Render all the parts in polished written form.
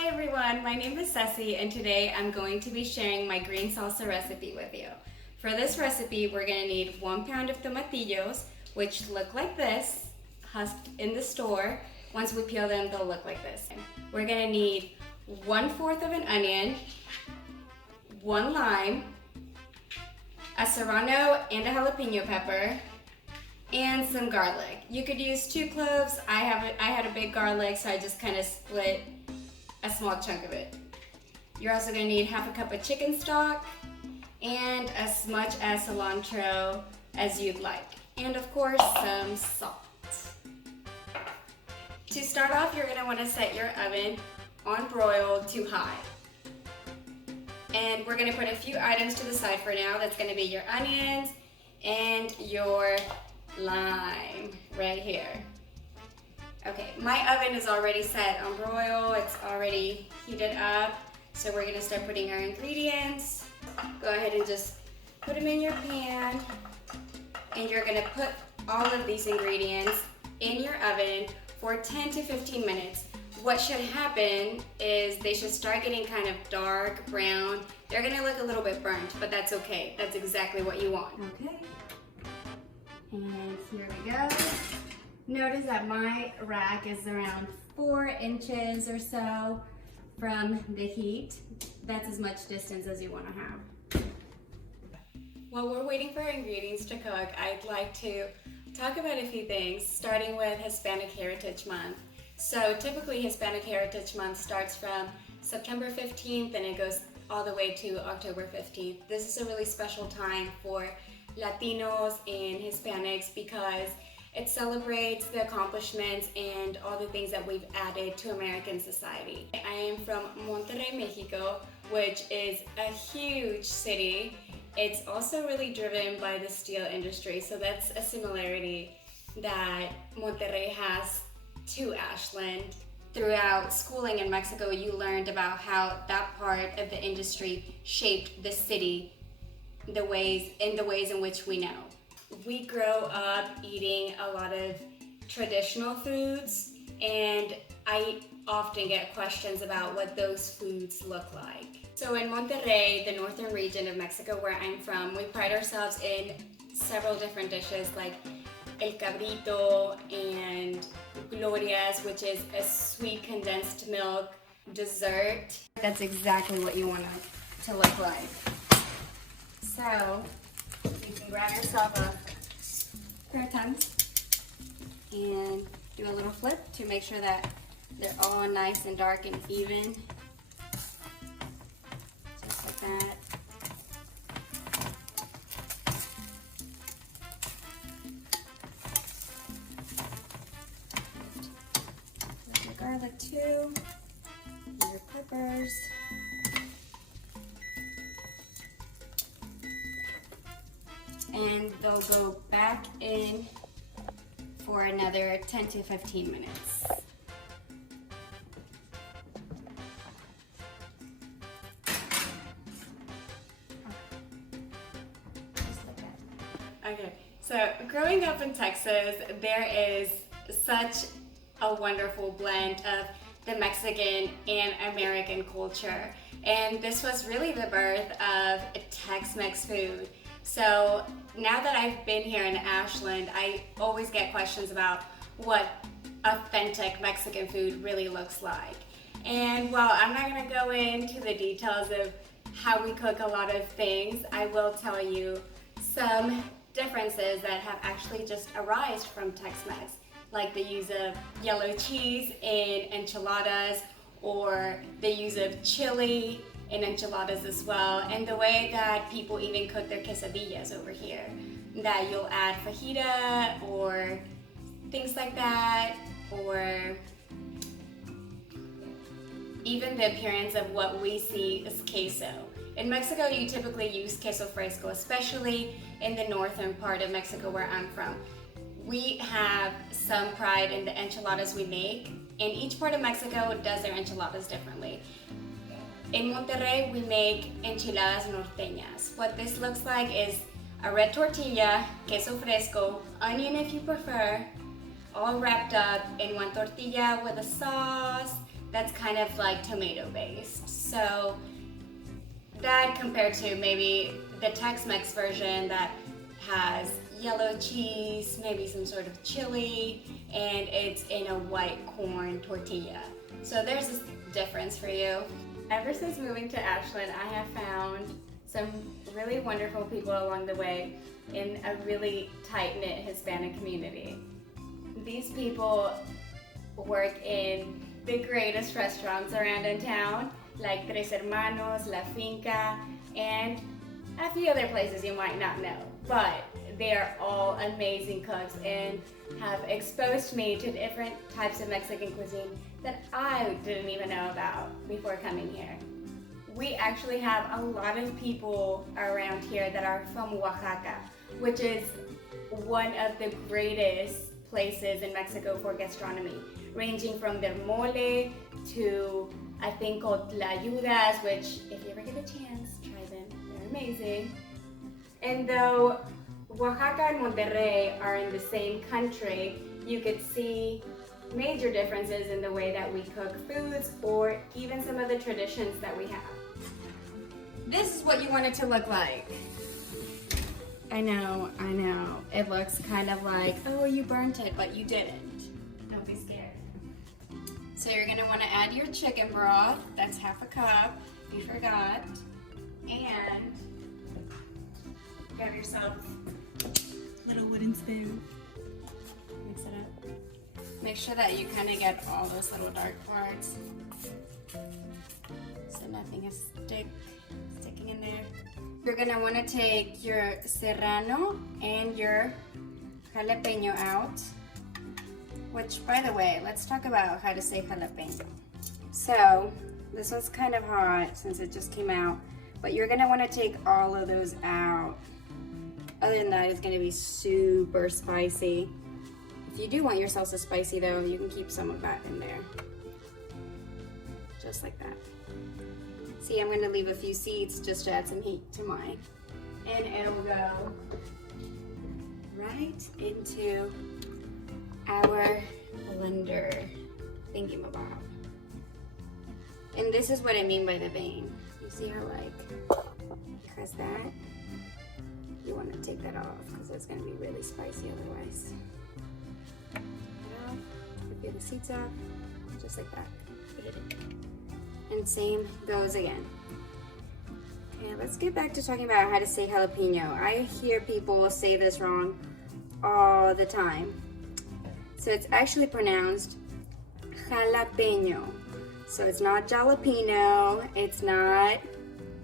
Hi everyone, my name is Cesi and today I'm going to be sharing my green salsa recipe with you. For this recipe, we're going to need 1 pound of tomatillos, which look like this, husked in the store. Once we peel them, they'll look like this. We're going to need 1/4 of an onion, 1 lime, a serrano and a jalapeño pepper, and some garlic. You could use 2 cloves. I had a big garlic, so I just kind of split a small chunk of it. You're also going to need 1/2 cup of chicken stock and as much as cilantro as you'd like. And of course, some salt. To start off, you're going to want to set your oven on broil to high. And we're going to put a few items to the side for now. That's going to be your onions and your lime right here. Okay, my oven is already set on broil. It's already heated up. So we're gonna start putting our ingredients. Go ahead and just put them in your pan. And you're gonna put all of these ingredients in your oven for 10 to 15 minutes. What should happen is they should start getting kind of dark brown. They're gonna look a little bit burnt, but that's okay. That's exactly what you want. Okay. And here we go. Notice that my rack is around 4 inches or so from the heat. That's as much distance as you want to have. While we're waiting for our ingredients to cook, I'd like to talk about a few things, starting with Hispanic Heritage Month. So typically Hispanic Heritage Month starts from September 15th and it goes all the way to October 15th. This is a really special time for Latinos and Hispanics because it celebrates the accomplishments and all the things that we've added to American society. I am from Monterrey, Mexico, which is a huge city. It's also really driven by the steel industry, so that's a similarity that Monterrey has to Ashland. Throughout schooling in Mexico, you learned about how that part of the industry shaped the city in the ways in which we know. We grow up eating a lot of traditional foods, and I often get questions about what those foods look like. So in Monterrey, the northern region of Mexico where I'm from, we pride ourselves in several different dishes like el cabrito and glorias, which is a sweet condensed milk dessert. That's exactly what you want it to look like. So you can grab yourself a pair of tongues and do a little flip to make sure that they're all nice and dark and even. Just like that. With your garlic too, and your peppers. And they'll go back in for another 10 to 15 minutes. Okay, so growing up in Texas, there is such a wonderful blend of the Mexican and American culture. And this was really the birth of Tex-Mex food. So now that I've been here in Ashland, I always get questions about what authentic Mexican food really looks like. And while I'm not going to go into the details of how we cook a lot of things, I will tell you some differences that have actually just arisen from Tex-Mex, like the use of yellow cheese in enchiladas or the use of chili in enchiladas as well, and the way that people even cook their quesadillas over here, that you'll add fajita or things like that, or even the appearance of what we see as queso. In Mexico, you typically use queso fresco, especially in the northern part of Mexico where I'm from. We have some pride in the enchiladas we make, and each part of Mexico does their enchiladas differently. In Monterrey, we make enchiladas norteñas. What this looks like is a red tortilla, queso fresco, onion if you prefer, all wrapped up in one tortilla with a sauce, that's kind of like tomato based. So that compared to maybe the Tex-Mex version that has yellow cheese, maybe some sort of chili, and it's in a white corn tortilla. So there's a difference for you. Ever since moving to Ashland, I have found some really wonderful people along the way in a really tight-knit Hispanic community. These people work in the greatest restaurants around in town, like Tres Hermanos, La Finca, and a few other places you might not know. But they are all amazing cooks and have exposed me to different types of Mexican cuisine that I didn't even know about before coming here. We actually have a lot of people around here that are from Oaxaca, which is one of the greatest places in Mexico for gastronomy, ranging from their mole to a thing called tlayudas, which if you ever get a chance, try them, they're amazing. And though Oaxaca and Monterrey are in the same country, you could see major differences in the way that we cook foods or even some of the traditions that we have. This is what you want it to look like. I know. It looks kind of like, oh, you burnt it, but you didn't. Don't be scared. So you're gonna wanna add your chicken broth. That's half a cup, if you forgot. And grab yourself a little wooden spoon. Mix it up. Make sure that you kind of get all those little dark parts so nothing is sticking in there. You're gonna want to take your serrano and your jalapeño out, which, by the way, let's talk about how to say jalapeño. So this one's kind of hot since it just came out, but you're gonna want to take all of those out. Other than that, it's gonna be super spicy. If you do want your salsa spicy though, you can keep some of that in there. Just like that. See, I'm gonna leave a few seeds just to add some heat to mine. And it'll go right into our blender thingamabob. And this is what I mean by the vein. You see how like, press that? You want to take that off because it's going to be really spicy otherwise. Put it off, get the seeds off, just like that. Put it in. And same goes again. Okay, let's get back to talking about how to say jalapeno. I hear people say this wrong all the time. So it's actually pronounced jalapeño. So it's not jalapeno, it's not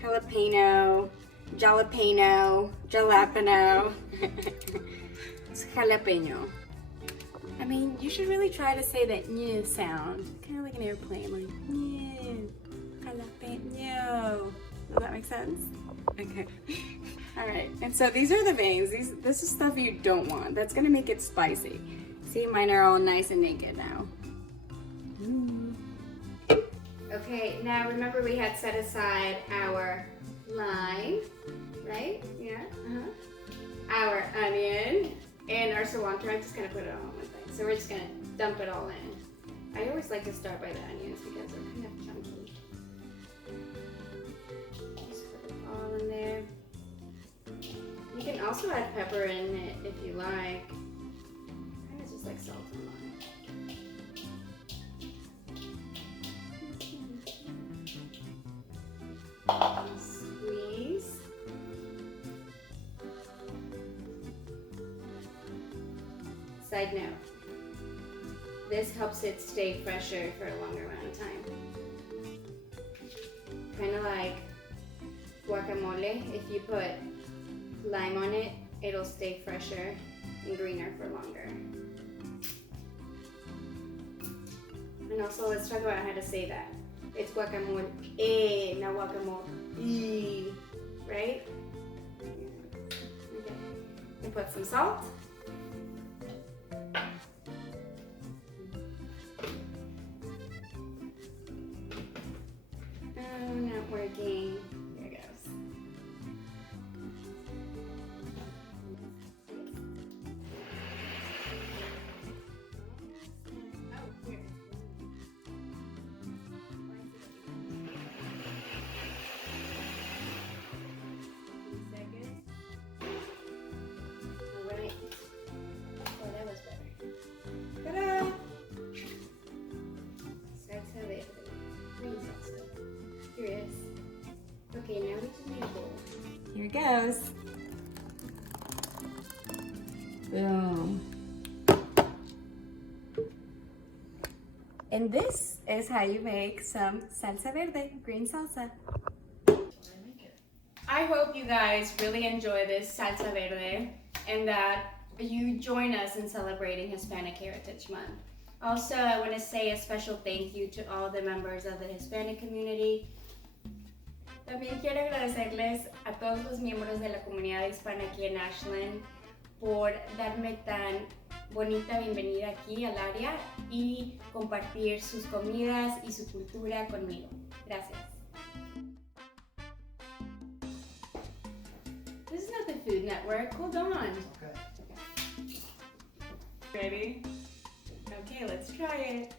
jalapeno, jalapeno, jalapeno. It's jalapeño. I mean, you should really try to say that "new" sound, kind of like an airplane, like "new, jalapeño." Does that make sense? Okay. All right. And so these are the veins. This is stuff you don't want. That's gonna make it spicy. See, mine are all nice and naked now. Okay. Now remember we had set aside our lime, right? Yeah. Our onion and our cilantro. I'm just gonna put it all in one thing. So we're just gonna dump it all in. I always like to start by the onions because they're kind of chunky. Just put it all in there. You can also add pepper in it if you like. Kind of just like salt and lime. Squeeze. Side note, this helps it stay fresher for a longer amount of time. Kind of like guacamole, if you put lime on it, it'll stay fresher and greener for longer. And also, let's talk about how to say that. It's guacamole, not guacamole, right? Okay. And put some salt. Oh, not working. There it goes. it goes. Boom. And this is how you make some salsa verde, green salsa. I hope you guys really enjoy this salsa verde and that you join us in celebrating Hispanic Heritage Month. Also, I want to say a special thank you to all the members of the Hispanic community. También quiero agradecerles a todos los miembros de la comunidad hispana aquí en Ashland por darme tan bonita bienvenida aquí al área y compartir sus comidas y su cultura conmigo. Gracias. This is not the Food Network. Hold on. Okay. Ready? Okay, let's try it.